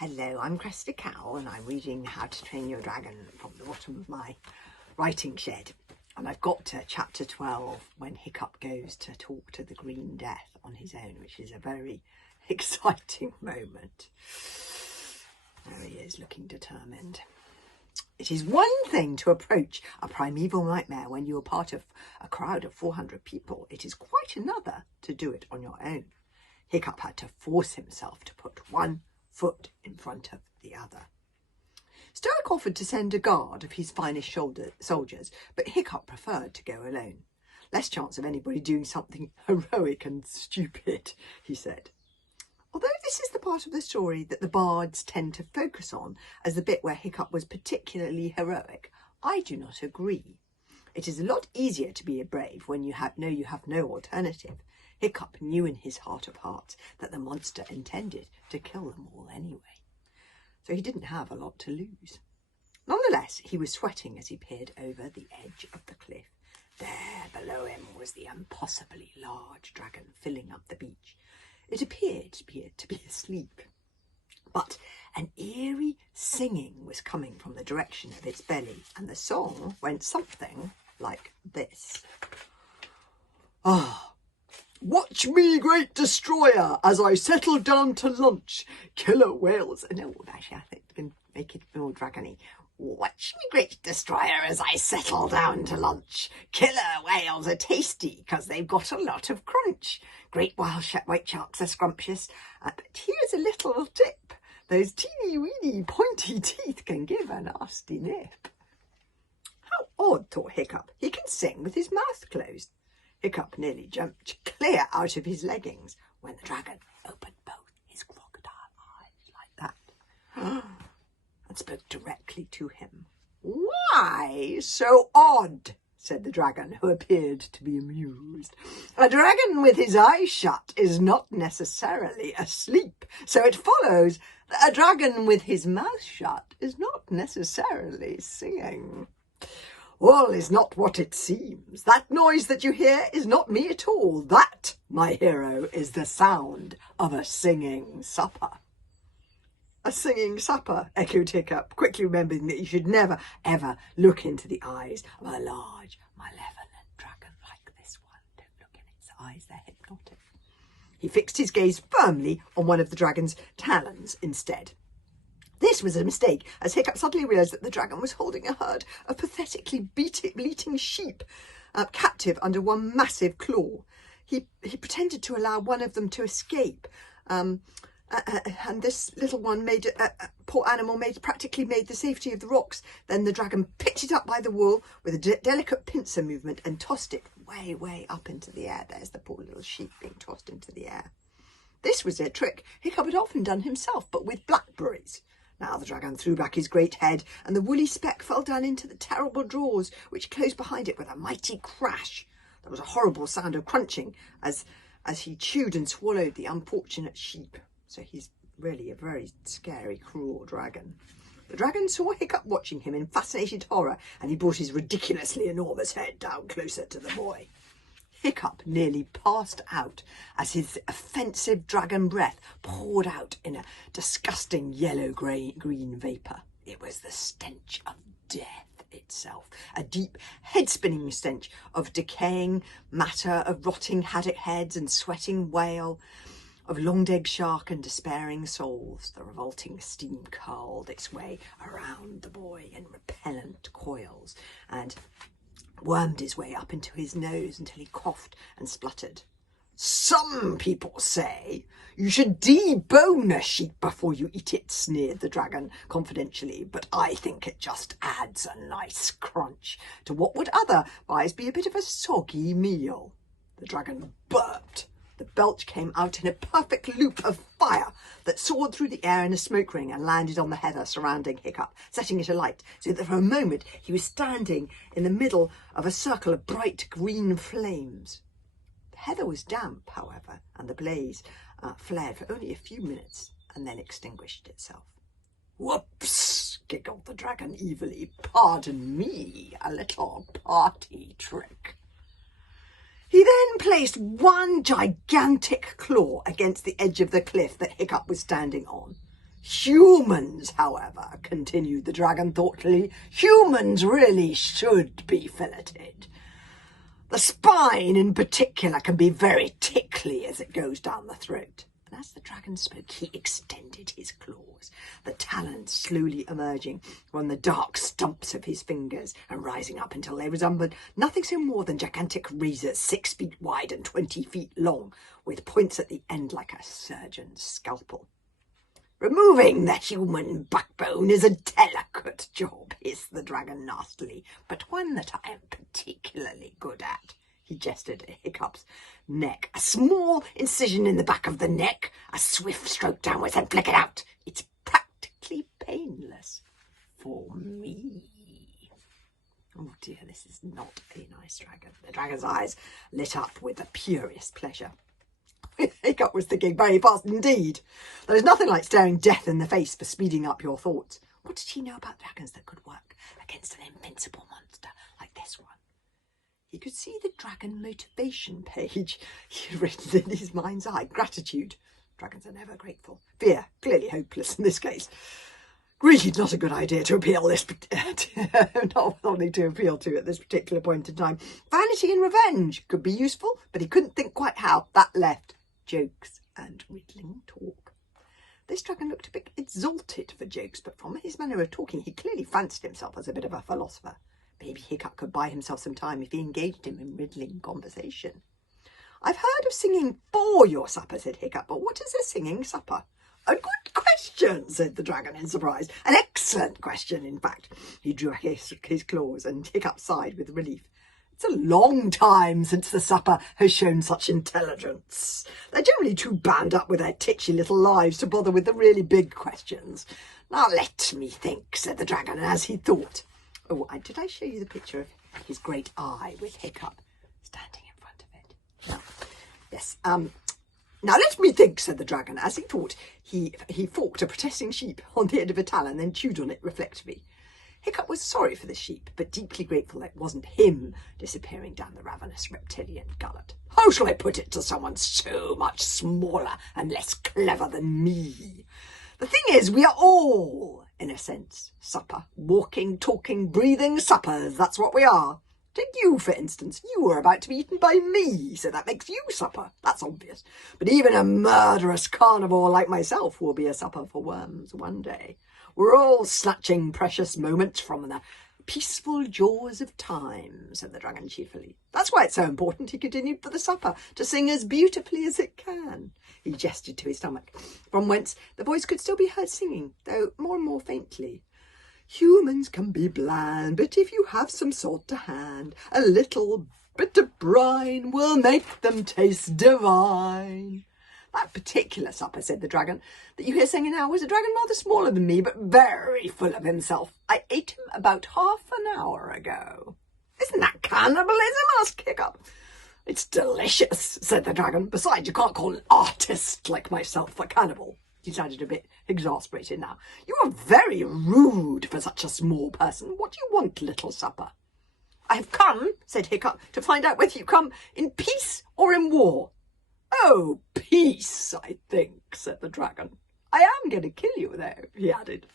Hello, I'm Cressida and I'm reading How to Train Your Dragon from the bottom of my writing shed. And I've got to chapter 12 when Hiccup goes to talk to the Green Death on his own, which is a very exciting moment. There he is, looking determined. It is one thing to approach a primeval nightmare when you are part of a crowd of 400 people. It is quite another to do it on your own. Hiccup had to force himself to put one foot in front of the other. Stoic offered to send a guard of his finest soldiers, but Hiccup preferred to go alone. Less chance of anybody doing something heroic and stupid, he said. Although this is the part of the story that the bards tend to focus on as the bit where Hiccup was particularly heroic, I do not agree. It is a lot easier to be brave when you have no alternative. Hiccup knew in his heart of hearts that the monster intended to kill them all anyway, so he didn't have a lot to lose. Nonetheless, he was sweating as he peered over the edge of the cliff. There below him was the impossibly large dragon filling up the beach. It appeared to be asleep, but an eerie singing was coming from the direction of its belly, and the song went something like this. Watch me, great destroyer, as I settle down to lunch. Killer whales. No, actually, I think we can make it more dragony. Watch me, great destroyer, as I settle down to lunch. Killer whales are tasty because they've got a lot of crunch. Great white sharks are scrumptious. But here's a little tip. Those teeny-weeny pointy teeth can give a nasty nip. How odd, thought Hiccup. He can sing with his mouth closed. Hiccup nearly jumped clear out of his leggings when the dragon opened both his crocodile eyes like that and spoke directly to him. Why so odd? Said the dragon, who appeared to be amused. A dragon with his eyes shut is not necessarily asleep, so it follows that a dragon with his mouth shut is not necessarily singing. All is not what it seems. That noise that you hear is not me at all. That, my hero, is the sound of a singing supper. A singing supper, echoed Hiccup, quickly remembering that you should never, ever look into the eyes of a large, malevolent dragon like this one. Don't look in its eyes, they're hypnotic. He fixed his gaze firmly on one of the dragon's talons instead. This was a mistake, as Hiccup suddenly realised that the dragon was holding a herd of pathetically bleating sheep, captive under one massive claw. He pretended to allow one of them to escape, and this little one poor animal practically made the safety of the rocks. Then the dragon picked it up by the wool with a delicate pincer movement and tossed it way, way up into the air. There's the poor little sheep being tossed into the air. This was a trick Hiccup had often done himself, but with blackberries. Now the dragon threw back his great head, and the woolly speck fell down into the terrible drawers, which closed behind it with a mighty crash. There was a horrible sound of crunching as he chewed and swallowed the unfortunate sheep. So he's really a very scary, cruel dragon. The dragon saw Hiccup watching him in fascinated horror, and he brought his ridiculously enormous head down closer to the boy. Hiccup nearly passed out as his offensive dragon breath poured out in a disgusting yellow-green vapour. It was the stench of death itself, a deep, head-spinning stench of decaying matter, of rotting haddock heads and sweating whale, of long-dead shark and despairing souls. The revolting steam curled its way around the boy in repellent coils and wormed his way up into his nose until he coughed and spluttered. Some people say you should debone a sheep before you eat it, sneered the dragon confidentially, but I think it just adds a nice crunch to what would otherwise be a bit of a soggy meal. The dragon burped. The belch came out in a perfect loop of fire that soared through the air in a smoke ring and landed on the heather surrounding Hiccup, setting it alight, so that for a moment he was standing in the middle of a circle of bright green flames. The heather was damp, however, and the blaze flared for only a few minutes and then extinguished itself. Whoops, giggled the dragon evilly. Pardon me, a little party trick. He then placed one gigantic claw against the edge of the cliff that Hiccup was standing on. Humans, however, continued the dragon thoughtfully, humans really should be filleted. The spine in particular can be very tickly as it goes down the throat. And as the dragon spoke, he extended his claws, the talons slowly emerging from the dark stumps of his fingers and rising up until they resembled nothing so more than gigantic razors 6 feet wide and 20 feet long, with points at the end like a surgeon's scalpel. Removing the human backbone is a delicate job, hissed the dragon nastily, but one that I am particularly good at. He gestured at Hiccup's neck. A small incision in the back of the neck, a swift stroke downwards and flick it out. It's practically painless for me. Oh dear, this is not a nice dragon. The dragon's eyes lit up with the purest pleasure. Hiccup was thinking very fast indeed. There is nothing like staring death in the face for speeding up your thoughts. What did he know about dragons that could work against an invincible monster like this one? He could see the dragon motivation page he had written in his mind's eye. Gratitude. Dragons are never grateful. Fear. Clearly hopeless in this case. Greed. Not a good idea to appeal this. Not something to appeal to at this particular point in time. Vanity and revenge could be useful, but he couldn't think quite how. That left jokes and riddling talk. This dragon looked a bit exalted for jokes, but from his manner of talking, he clearly fancied himself as a bit of a philosopher. Maybe Hiccup could buy himself some time if he engaged him in riddling conversation. I've heard of singing for your supper, said Hiccup, but what is a singing supper? A good question, said the dragon in surprise. An excellent question, in fact. He drew his claws and Hiccup sighed with relief. It's a long time since the supper has shown such intelligence. They're generally too bound up with their titchy little lives to bother with the really big questions. Now let me think, said the dragon, and as he thought. Oh, did I show you the picture of his great eye with Hiccup standing in front of it? No. Yes. Now let me think, said the dragon. As he thought, he forked a protesting sheep on the end of a talon, then chewed on it reflectively. Hiccup was sorry for the sheep, but deeply grateful that it wasn't him disappearing down the ravenous reptilian gullet. How shall I put it to someone so much smaller and less clever than me? The thing is, we are all, in a sense, supper. Walking, talking, breathing suppers, that's what we are. Take you, for instance. You were about to be eaten by me, so that makes you supper. That's obvious. But even a murderous carnivore like myself will be a supper for worms one day. We're all snatching precious moments from the peaceful jaws of time, said the dragon cheerfully. That's why it's so important, he continued, for the supper to sing as beautifully as it can. He gestured to his stomach, from whence the voice could still be heard singing, though more and more faintly. Humans can be bland, but if you have some salt to hand, a little bit of brine will make them taste divine. That particular supper, said the dragon, that you hear singing now was a dragon rather smaller than me, but very full of himself. I ate him about half an hour ago. Isn't that cannibalism? Asked Hiccup. It's delicious, said the dragon. Besides, you can't call an artist like myself a cannibal. He sounded a bit exasperated now. You are very rude for such a small person. What do you want, little supper? I have come, said Hiccup, to find out whether you come in peace or in war. Oh, peace, I think, said the dragon. I am going to kill you, though, he added.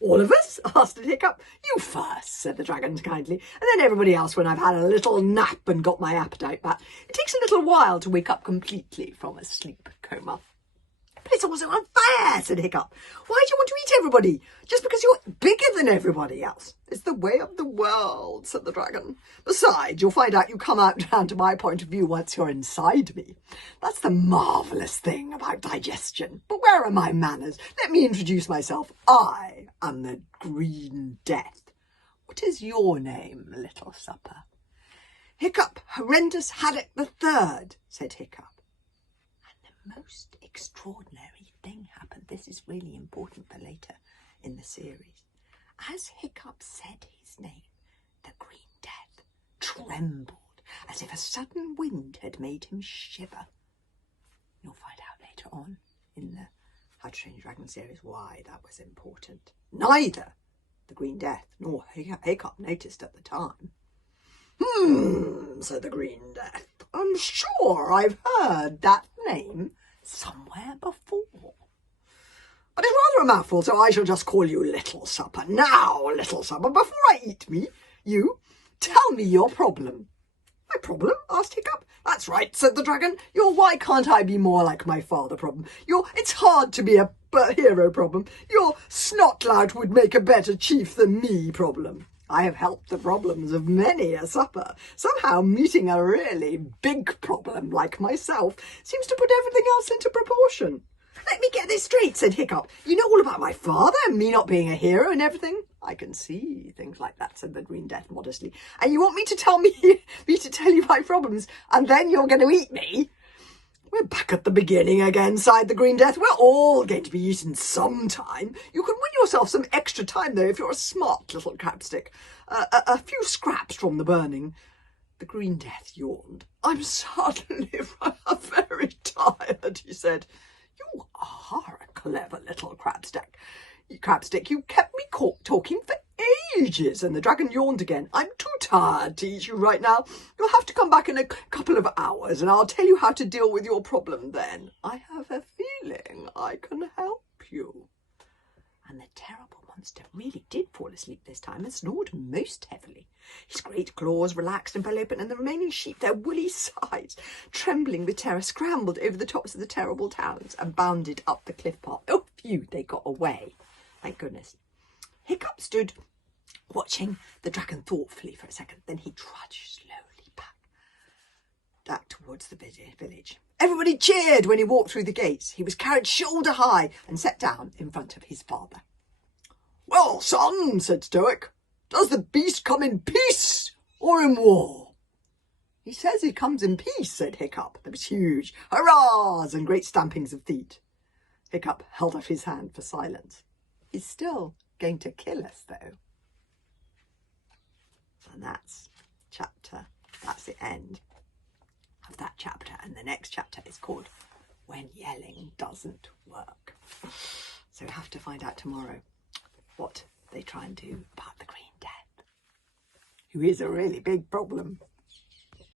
All of us? Asked Hiccup. You first, said the dragon kindly, and then everybody else when I've had a little nap and got my appetite back. It takes a little while to wake up completely from a sleep coma. But it's also unfair, said Hiccup. Why do you want to eat everybody? Just because you're bigger than everybody else? It's the way of the world, said the dragon. Besides, you'll find out you come out down to my point of view once you're inside me. That's the marvellous thing about digestion. But where are my manners? Let me introduce myself. I am the Green Death. What is your name, little supper? Hiccup Horrendous Haddock the Third, said Hiccup. And the most extraordinary thing happened. This is really important for later in the series. As Hiccup said his name, the Green Death trembled as if a sudden wind had made him shiver. You'll find out later on in the How to Train Your Dragon series why that was important. Neither the Green Death nor Hiccup noticed at the time. Said the Green Death. I'm sure I've heard that name somewhere before. But it's rather a mouthful, so I shall just call you Little Supper. Now, Little Supper, before I eat me, you, tell me your problem. My problem? Asked Hiccup. That's right, said the dragon. Your why can't I be more like my father problem. Your it's hard to be a hero problem. Your Snotlout would make a better chief than me problem. I have helped the problems of many a supper. Somehow meeting a really big problem like myself seems to put everything else into proportion. Let me get this straight, said Hiccup. You know all about my father and me not being a hero and everything? I can see things like that, said the Green Death modestly. And you want me to tell me to tell you my problems, and then you're going to eat me? We're back at the beginning again, sighed the Green Death. We're all going to be eaten sometime. You can win yourself some extra time, though, if you're a smart little crabstick. A few scraps from the burning. The Green Death yawned. I'm suddenly very tired, he said. You are a clever little crabstick. You kept me talking for ages. And the dragon yawned again. I'm too tired to eat you right now. You'll have to come back in a couple of hours and I'll tell you how to deal with your problem then. I have a feeling I can help you. And the terrible monster really did fall asleep this time and snored most heavily. His great claws relaxed and fell open, and the remaining sheep, their woolly sides trembling with terror, scrambled over the tops of the terrible towers and bounded up the cliff path. Oh, phew, they got away. Thank goodness. Hiccup stood watching the dragon thoughtfully for a second. Then he trudged slowly back towards the village. Everybody cheered when he walked through the gates. He was carried shoulder high and set down in front of his father. Well, son, said Stoic, does the beast come in peace or in war? He says he comes in peace, said Hiccup. There was huge hurrahs and great stampings of feet. Hiccup held up his hand for silence. He's still going to kill us, though. And that's the end of that chapter. And the next chapter is called When Yelling Doesn't Work. So we have to find out tomorrow what they try and do about the Green Death, who is a really big problem.